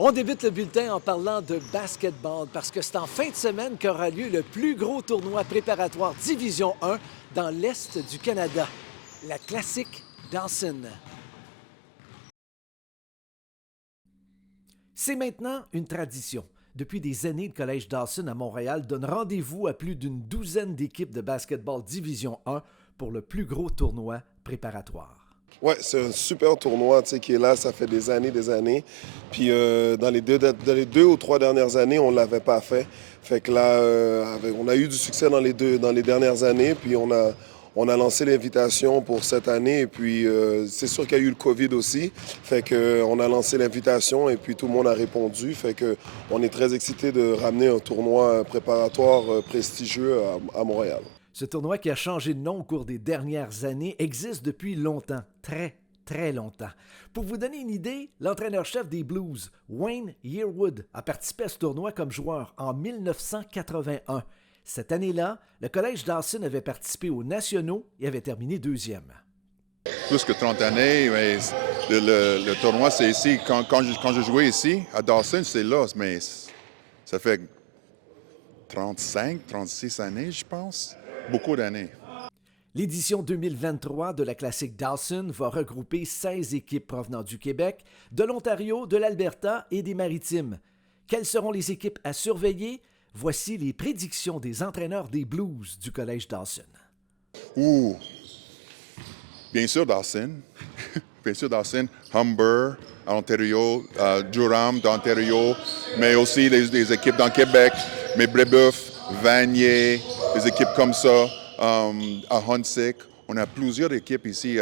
On débute le bulletin en parlant de basketball parce que c'est en fin de semaine qu'aura lieu le plus gros tournoi préparatoire Division 1 dans l'Est du Canada, la classique Dawson. C'est maintenant une tradition. Depuis des années, le Collège Dawson à Montréal donne rendez-vous à plus d'une douzaine d'équipes de basketball Division 1 pour le plus gros tournoi préparatoire. Ouais, c'est un super tournoi qui est là, ça fait des années, des années. Puis dans les deux ou trois dernières années, on ne l'avait pas fait. Fait que là, on a eu du succès dans les dernières années, puis on a lancé l'invitation pour cette année. Et puis c'est sûr qu'il y a eu le COVID aussi. Fait que on a lancé l'invitation et puis tout le monde a répondu. Fait que on est très excités de ramener un tournoi préparatoire prestigieux à Montréal. Ce tournoi qui a changé de nom au cours des dernières années existe depuis longtemps, très longtemps. Pour vous donner une idée, l'entraîneur-chef des Blues, Wayne Yearwood, a participé à ce tournoi comme joueur en 1981. Cette année-là, le Collège Dawson avait participé aux Nationaux et avait terminé deuxième. Plus que 30 années, mais le tournoi, c'est ici. Quand je jouais ici, à Dawson, c'est là, mais ça fait 35, 36 années, je pense. Beaucoup d'années. L'édition 2023 de la classique Dawson va regrouper 16 équipes provenant du Québec, de l'Ontario, de l'Alberta et des Maritimes. Quelles seront les équipes à surveiller? Voici les prédictions des entraîneurs des Blues du Collège Dawson. Bien sûr Dawson. Bien sûr Dawson. Humber, Ontario, Durham d'Ontario, mais aussi les équipes dans Québec, mais Brébeuf, Vanier, des équipes comme ça, à Huntsic. On a plusieurs équipes ici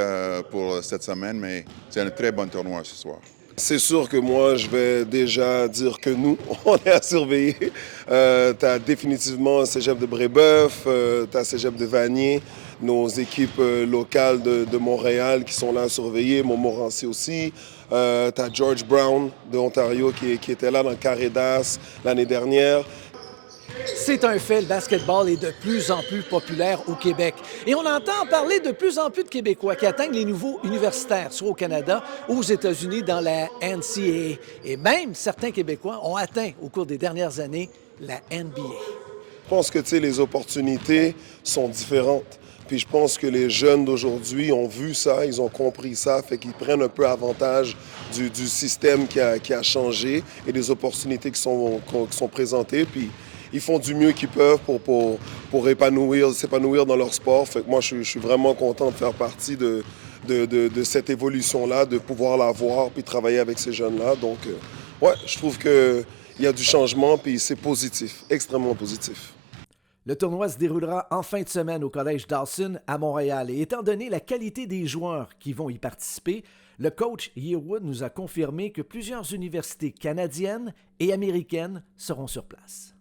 pour cette semaine, mais c'est un très bon tournoi ce soir. C'est sûr que moi, je vais déjà dire que nous, on est à surveiller. Tu as définitivement Cégep de Brébeuf, tu as Cégep de Vanier, nos équipes locales de Montréal qui sont là à surveiller, Montmorency aussi. Tu as George Brown de Ontario qui était là dans le Carré d'As l'année dernière. C'est un fait, le basketball est de plus en plus populaire au Québec. Et on entend parler de plus en plus de Québécois qui atteignent les niveaux universitaires, soit au Canada ou aux États-Unis dans la NCAA. Et même certains Québécois ont atteint au cours des dernières années la NBA. Je pense que les opportunités sont différentes. Puis je pense que les jeunes d'aujourd'hui ont vu ça, ils ont compris ça, fait qu'ils prennent un peu avantage du système qui a changé et des opportunités qui sont présentées. Puis ils font du mieux qu'ils peuvent pour s'épanouir dans leur sport. Fait que moi, je suis vraiment content de faire partie de cette évolution-là, de pouvoir la voir puis travailler avec ces jeunes-là. Donc, ouais, je trouve qu'il y a du changement puis c'est positif, extrêmement positif. Le tournoi se déroulera en fin de semaine au Collège Dawson à Montréal. Et étant donné la qualité des joueurs qui vont y participer, le coach Yearwood nous a confirmé que plusieurs universités canadiennes et américaines seront sur place.